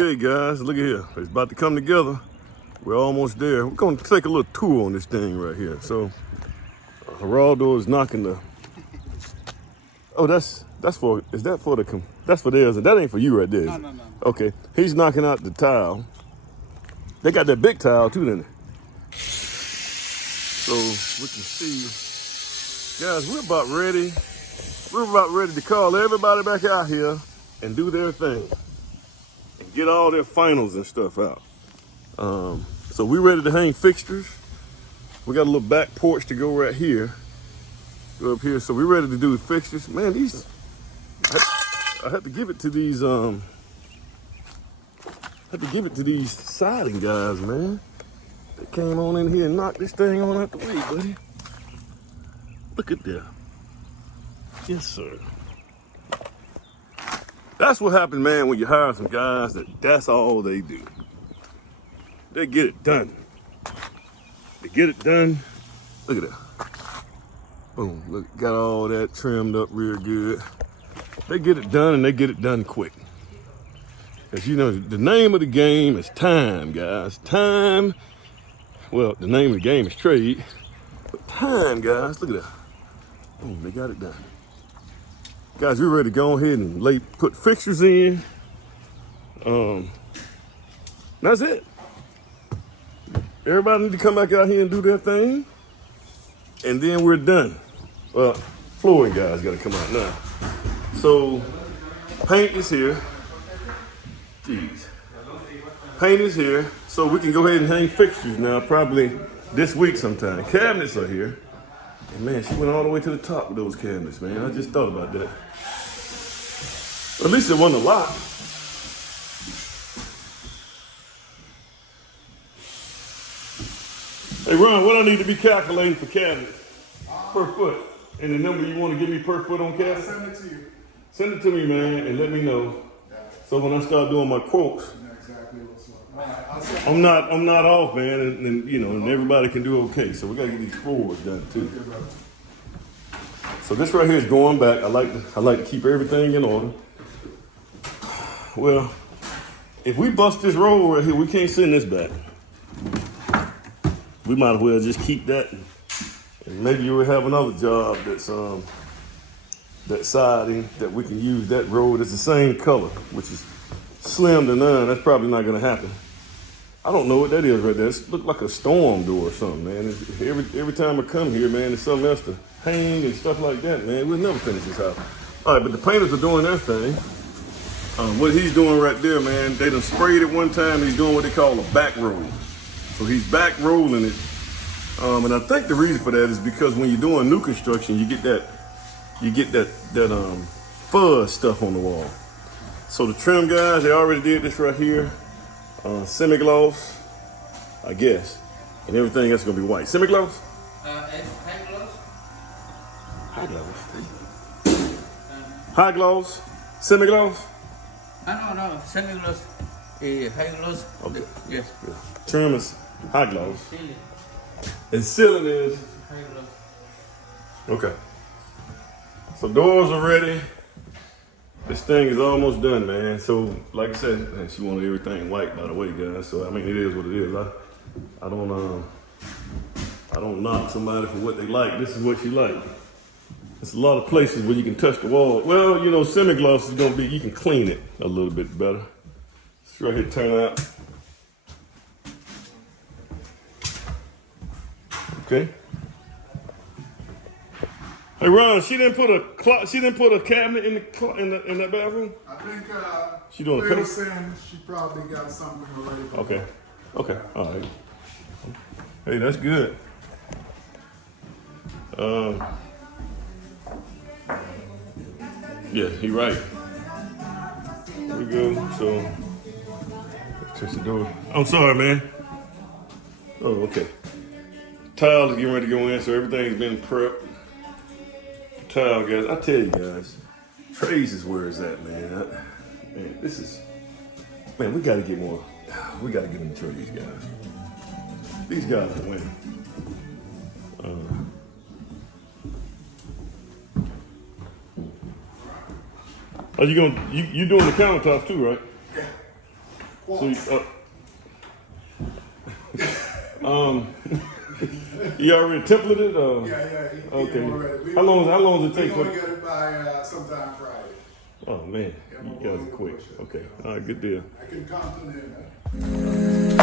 Okay, guys, look at here. It's about to come together. We're almost there. We're going to take a little tour on this thing right here. So, Geraldo is knocking the. Oh, that's for. Is that for the? That's for theirs. That ain't for you right there. No. Okay, he's knocking out the tile. They got that big tile too, didn't they? So we can see, guys. We're about ready. We're about ready to call everybody back out here and do their thing and get all their finals and stuff out. So we're ready to hang fixtures. We got a little back porch to go right here. Go up here. So we're ready to do the fixtures. Man, these, I had to give it to these, siding guys, man. They came on in here and knocked this thing on out the way, buddy. Look at that. Yes, sir. That's what happens, man, when you hire some guys that's all they do. They get it done. They get it done. Look at that. Boom, look, got all that trimmed up real good. They get it done and they get it done quick. As you know, the name of the game is time, guys. Time. Well, the name of the game is trade, but time, guys. Look at that. Boom, they got it done. Guys, we're ready to go ahead and put fixtures in. That's it. Everybody need to come back out here and do their thing. And then we're done. Well, flooring guys gotta come out now. So, paint is here. Jeez. Paint is here. So we can go ahead and hang fixtures now, probably this week sometime. Cabinets are here. And man, she went all the way to the top with those cabinets, man. I just thought about that. At least it wasn't a lot. Hey, Ron, what I need to be calculating for cabinets per foot? And the number you want to give me per foot on cabinets? I'll send it to you. Send it to me, man, and let me know. So when I start doing my quotes, Exactly what's I'm not off, man, and you know, and everybody can do okay. So we gotta get these floors done too. So this right here is going back. I like to keep everything in order. Well, if we bust this roll right here, we can't send this back. We might as well just keep that, and maybe you will have another job that's that siding that we can use that road. It's the same color, which is slim to none. That's probably not gonna happen. I don't know what that is right there. It looks like a storm door or something, man. Every time I come here, man, there's something else to hang and stuff like that, man. We'll never finish this house. All right, but the painters are doing their thing. What he's doing right there, man, they done sprayed it one time. He's doing what they call a back roll. So he's back rolling it. And I think the reason for that is because when you're doing new construction, you get that fuzz stuff on the wall. So the trim guys, they already did this right here. Semi-gloss, I guess. And everything else is gonna be white. Semi-gloss? High gloss? High gloss. High gloss? Semi-gloss? No. Semi-gloss. High gloss. Okay. Yes. Yeah. Trim is high gloss. Ceiling. And ceiling is? High gloss. Okay. So doors are ready. This thing is almost done, man. So, like I said, man, she wanted everything white, by the way, guys. So, I mean, it is what it is. I don't knock somebody for what they like. This is what she like. There's a lot of places where you can touch the wall. Well, you know, semi-gloss is gonna be, you can clean it a little bit better. It's right here, turn out. Okay. Hey Ron, she didn't put a cabinet in that bathroom. I think she doing Phil paint? saying she probably got something already. Okay, all right. Hey, that's good. Yeah, he right. Here we go. So let's touch the door. I'm sorry, man. Oh, okay. Tile is getting ready to go in, so everything's been prepped. Tile, guys. I tell you, guys, trays is where it's at, man. Man, this is, man. We gotta get more. We gotta get them trays, guys. These guys are winning. Are you doing the countertops too, right? Yeah. So you already templated it, or? Yeah, Okay. already. How long does it take We're for? gonna get it by sometime Friday. Oh man, Yeah, you we're guys are quick. push it. Okay, all right, good deal. I can come to them.